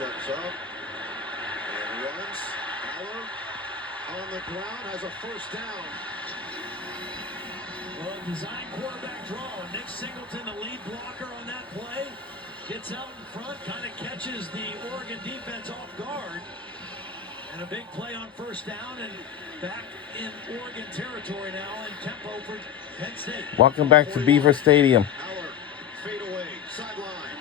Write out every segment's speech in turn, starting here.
steps up and runs. Aller on the ground has a first down. Well, design quarterback draw. Nick Singleton, the lead blocker on that play, gets out in front, kind of catches the Oregon defense off guard. And a big play on first down, and back in Oregon territory now in tempo for Penn State. Welcome back to Beaver Stadium. Aller, fade away, sideline.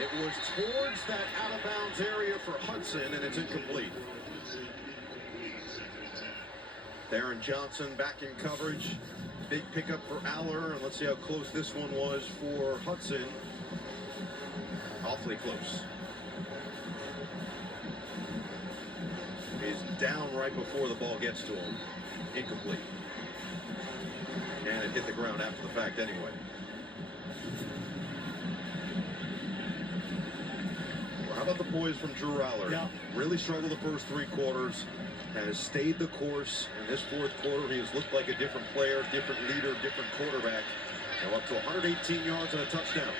It was towards that out-of-bounds area for Hudson, and it's incomplete. Theron Johnson back in coverage. Big pickup for Aller, and let's see how close this one was for Hudson. Awfully close. He's down right before the ball gets to him. Incomplete. And it hit the ground after the fact anyway. Well, how about the poise from Drew Aller? Yeah. Really struggled the first three quarters. Has stayed the course. In this fourth quarter, he has looked like a different player, different leader, different quarterback. Now up to 118 yards and a touchdown.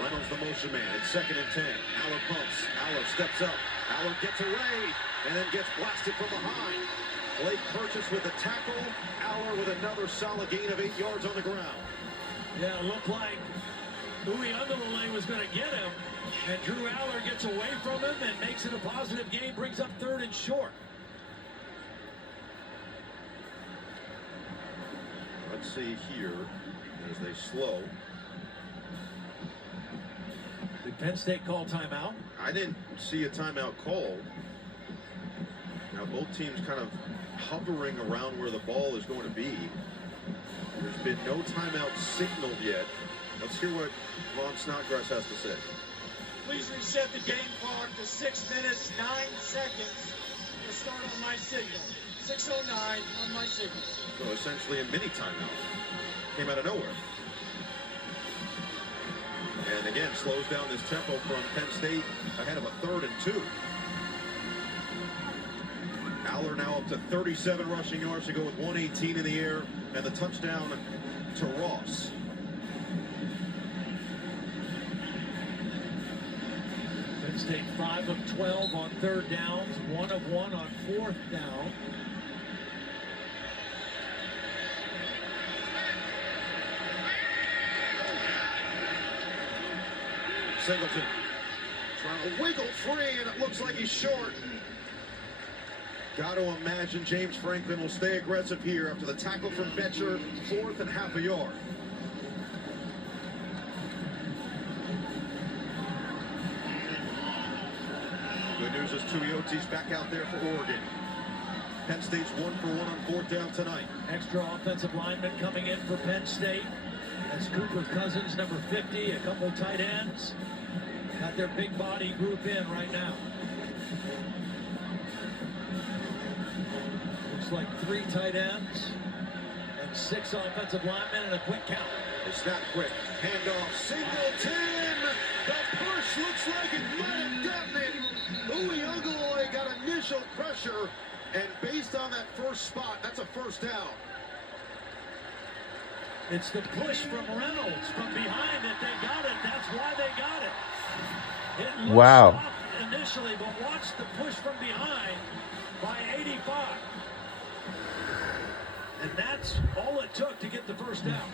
Reynolds the motion man. It's 2nd and 10. Aller pumps. Aller steps up. Aller gets away and then gets blasted from behind. Blake Purchase with the tackle. Aller with another solid gain of 8 yards on the ground. Yeah, it looked like Uiagalelei was going to get him, and Drew Aller gets away from him and makes it a positive gain, brings up 3rd and short. Let's see here as they slow. Did Penn State call timeout? I didn't see a timeout called. Now both teams kind of hovering around where the ball is going to be. There's been no timeout signaled yet. Let's hear what Ron Snodgrass has to say. Please reset the game clock to 6 minutes, 9 seconds to start on my signal. 6:09 on my signal. So essentially a mini timeout. Came out of nowhere. And again, slows down this tempo from Penn State ahead of a 3rd and 2. Aller now up to 37 rushing yards to go with 118 in the air, and the touchdown to Ross. Penn State 5 of 12 on 3rd downs, 1 of 1 on 4th down. Singleton trying to wiggle free, and it looks like he's short. Got to imagine James Franklin will stay aggressive here after the tackle from Betcher, 4th and half a yard. Good news is Tuioti's back out there for Oregon. Penn State's 1 for 1 on 4th down tonight. Extra offensive lineman coming in for Penn State. That's Cooper Cousins, number 50, a couple tight ends. Got their big body group in right now. Looks like 3 tight ends and 6 offensive linemen and a quick count. They snap quick. Handoff. Singleton. The push looks like it might have gotten it. Uiagalelei got initial pressure, and based on that first spot, that's a first down. It's the push from Reynolds from behind that they got it. That's why they got it. It looks Wow. soft initially, but watch the push from behind by 85. And that's all it took to get the first down.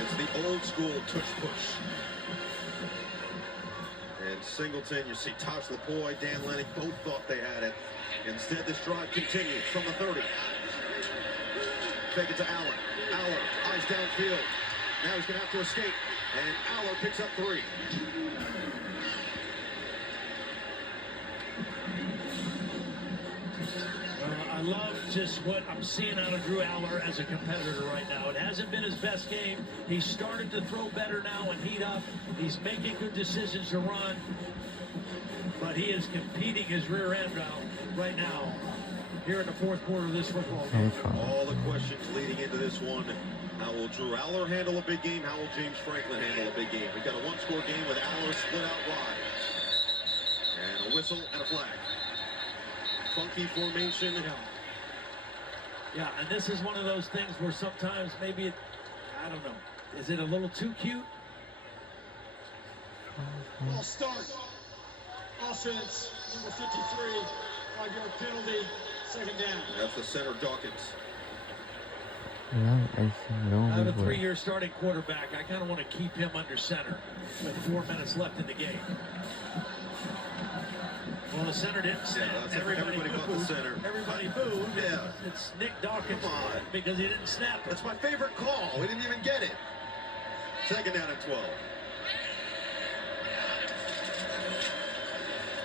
It's the old school tush push. And Singleton, you see Tosh Lapoy, Dan Lennox, both thought they had it. Instead, this drive continues from the 30. Take it to Allen. Aller, eyes downfield. Now he's going to have to escape. And Aller picks up 3. I love just what I'm seeing out of Drew Aller as a competitor right now. It hasn't been his best game. He's started to throw better now and heat up. He's making good decisions to run. But he is competing his rear end out right now here in the 4th quarter of this football game. All the questions leading into this one. How will Drew Aller handle a big game? How will James Franklin handle a big game? We've got a 1-score game with Aller split out wide. And a whistle and a flag. Funky formation. Yeah, and this is one of those things where sometimes maybe, I don't know, Is it a little too cute? Ball start. Offense, number 53. 5-yard penalty. Second down. That's the center, Dawkins. Yeah, I see. No, I have a we were. 3-year starting quarterback. I kind of want to keep him under center with 4 minutes left in the game. Well, the center didn't snap. that's everybody got the center. Everybody moved. Yeah. It's Nick Dawkins Come on. because he didn't snap it. That's my favorite call. We didn't even get it. Second down and 12.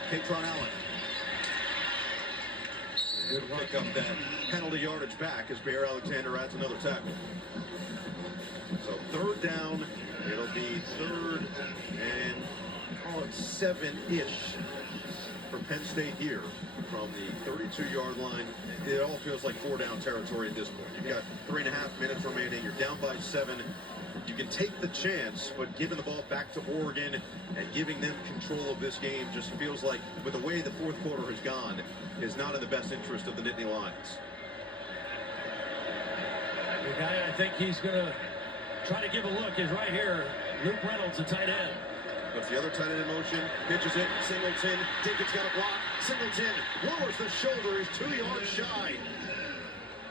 Katron Allen. Good pick up that penalty yardage back as Bear Alexander adds another tackle. So third down, it'll be third and call it 7-ish for Penn State here from the 32-yard line. It all feels like 4-down territory at this point. You've got 3.5 minutes remaining. You're down by 7. You can take the chance, but giving the ball back to Oregon and giving them control of this game just feels like, with the way the fourth quarter has gone, is not in the best interest of the Nittany Lions. The guy I think he's going to try to give a look is right here, Luke Reynolds, the tight end. Puts the other tight end in motion, pitches it, Singleton, Dinkin's got a block, Singleton lowers the shoulder, he's 2 yards shy.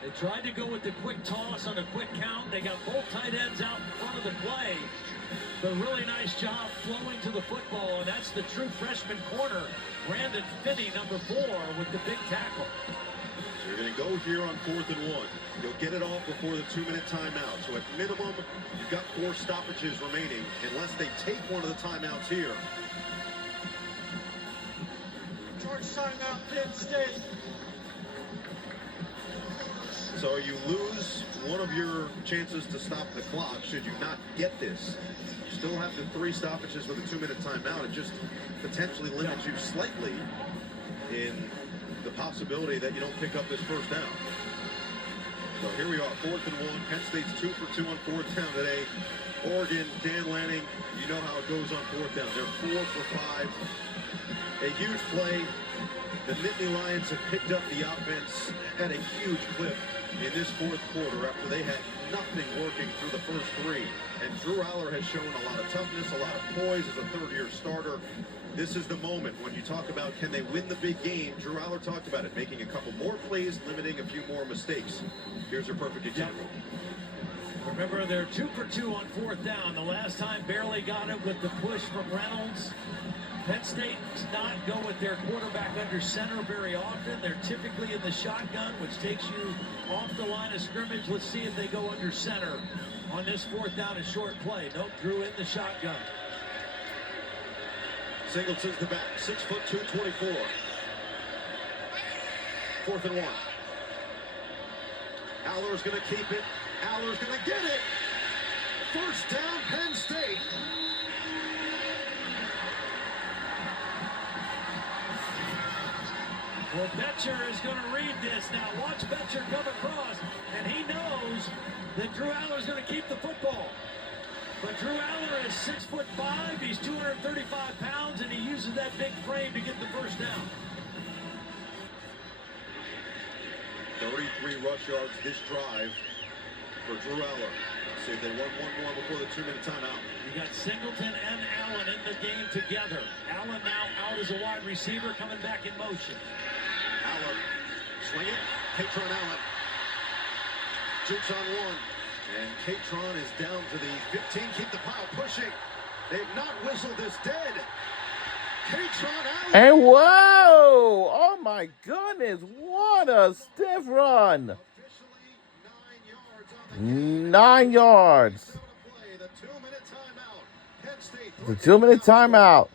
They tried to go with the quick toss on a quick count. They got both tight ends out in front of the play. But really nice job flowing to the football, and that's the true freshman corner, Brandon Finney, number 4, with the big tackle. So you're going to go here on 4th and 1. You'll get it off before the 2-minute timeout. So at minimum, you've got 4 stoppages remaining, unless they take one of the timeouts here. Charge timeout, Penn State. So you lose one of your chances to stop the clock should you not get this. You still have the 3 stoppages with a 2-minute timeout. It just potentially limits you slightly in the possibility that you don't pick up this first down. So here we are, 4th and 1. Penn State's 2 for 2 on 4th down today. Oregon, Dan Lanning, you know how it goes on 4th down. They're 4 for 5. A huge play. The Nittany Lions have picked up the offense at a huge clip in this fourth quarter after they had nothing working through the first 3. And Drew Aller has shown a lot of toughness, a lot of poise as a 3rd-year starter. This is the moment when you talk about can they win the big game. Drew Aller talked about it, making a couple more plays, limiting a few more mistakes. Here's a perfect example. Remember, they're 2 for 2 on 4th down. The last time barely got it with the push from Reynolds. Penn State does not go with their quarterback under center very often. They're typically in the shotgun, which takes you off the line of scrimmage. Let's see if they go under center on this 4th down and short play. Nope, Drew in the shotgun. Singleton's the back, 6'2", 224. 4th and 1. Aller's going to keep it. Aller's going to get it. First down, Penn State. Well, Betcher is going to read this now. Watch Betcher come across, and he knows that Drew Aller is going to keep the football. But Drew Aller is 6'5", he's 235 pounds, and he uses that big frame to get the first down. 33 rush yards this drive for Drew Aller. Let's see if they won one more before the 2-minute timeout. You got Singleton and Allen in the game together. Allen now out as a wide receiver, coming back in motion. Allen, swing it, Katron Allen. Jukes on 1. And Katron is down to the 15. Keep the pile pushing. They've not whistled this dead. Katron Allen. And whoa! Oh my goodness! What a stiff run! 9 yards. The 2-minute timeout.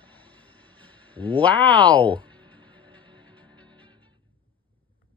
Wow!